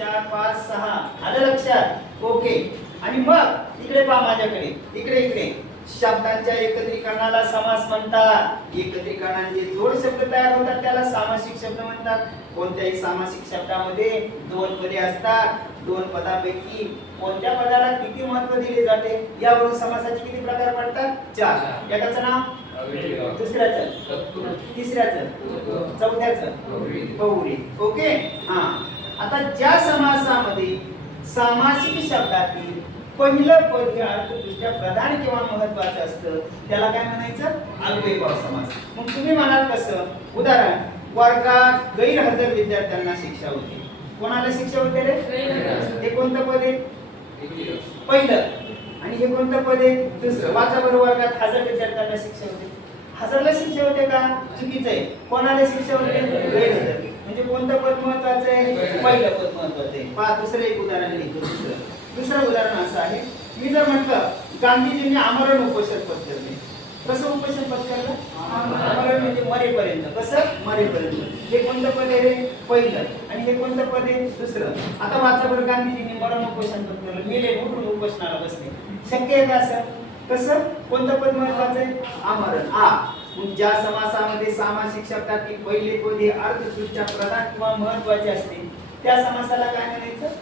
4 5 6 आलं लक्षात ओके आणि मग इकडे पहा माझ्याकडे इकडे इकडे शब्दांच्या एकत्रीकरणाला समास म्हणतात एकत्रीकरणांचे जोड शब्द तयार होतात त्याला सामासिक शब्द म्हणतात कोणत्याही सामासिक शब्दामध्ये दोन पदे असतात दोन पदांपैकी कोणत्या पदाला किती महत्त्व दिले जाते यावरून समासाचे किती प्रकार पडतात चार एकाचं नाव दुसऱ्याचं तिसऱ्याचं चौथ्याचं बहुव्रीही ओके हा आता ज्या समासामध्ये सामासिक शब्दातील पहिलं पद हे अर्थदृष्ट्या प्रधान किंवा महत्त्वाचं असतं त्याला काय म्हणायचं अव्ययभाव समास मग तुम्ही म्हणाल कसं उदाहरण वर्गात गैरहजर विद्यार्थ्यांना शिक्षा होते कोणाला शिक्षा होते रे हे कोणतं पद आहे पहिलं आणि हे कोणतं पद आहे दुसरं वाचा बरोबर वर्गात हजर विद्यार्थ्यांना शिक्षा होते हजरला शिक्षा होते का चुकीचं आहे कोणाला शिक्षा होते गैरहजर म्हणजे कोणतं पद महत्त्वाचं आहे पहिलं पद महत्त्वाचं आहे पहा दुसरं एक उदाहरण लिहितो दुसरं उदाहरण असं आहे मी जर म्हटलं गांधीजींनी आमरण उपोषण पत्करले कसं उपोषण पत्करलं आमरण म्हणजे मरेपर्यंत कसं मरेपर्यंत हे कोणतं पद आहे रे पहिलं आणि हे कोणतं पद आहे दुसरं आता वाचा बरं गांधीजींनी मरण उपोषण पत्करलं मेले उठून उपोषणाला बसले शक्य आहे का असं कसं कोणतं पद महत्त्वाचं आहे आमरण आ ज्या समासामध्ये सामासिक शब्दातील पहिले पद हे अर्थदृष्ट्या प्रधान किंवा महत्त्वाचे असते त्या समासाला काय म्हणायचं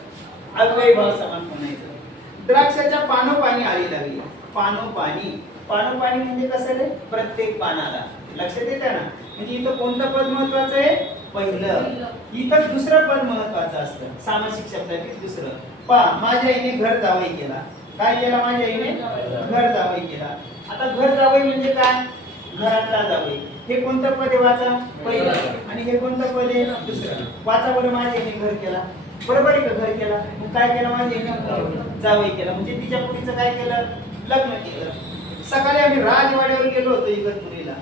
अव्ययभाव समास म्हणायचं द्राक्षाच्या पानोपानी आली लागली पानोपानी पानोपानी म्हणजे कसं रे प्रत्येक पानाला लक्षात येतं ना म्हणजे इथं कोणतं पद महत्त्वाचं आहे पहिलं इथं दुसरं पद महत्त्वाचं असतं सामासिक शब्दातील दुसरं पहा माझ्या आईने घर जावई केला काय केला माझ्या आईने घर जावई केला आता घर जावई म्हणजे काय घरातला जावई हे कोणतं पद आहे वाचा पहिलं आणि हे कोणतं पद आहे दुसरं वाचा बरं माझ्या आईने घर केला बरोबर आहे का घर केला मग काय केलं माझ्या आईने जावई केला म्हणजे तिच्या पुढीचं काय केलं लग्न केलं सकाळी आम्ही राजवाड्यावर गेलो होतो इगतपुरीला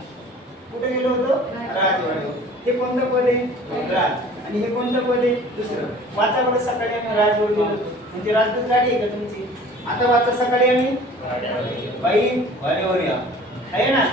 कुठे गेलो होतो राजवाड्यावर हे कोणतं पद आहे राज आणि हे कोणतं पद आहे दुसरं वाचा बरं सकाळी आम्ही राजवाड्यावर गेलो होतो म्हणजे राजदूत गाडी आहे का तुमची आता वाचा सकाळी आम्ही बाई वाड्यावर या आहे ना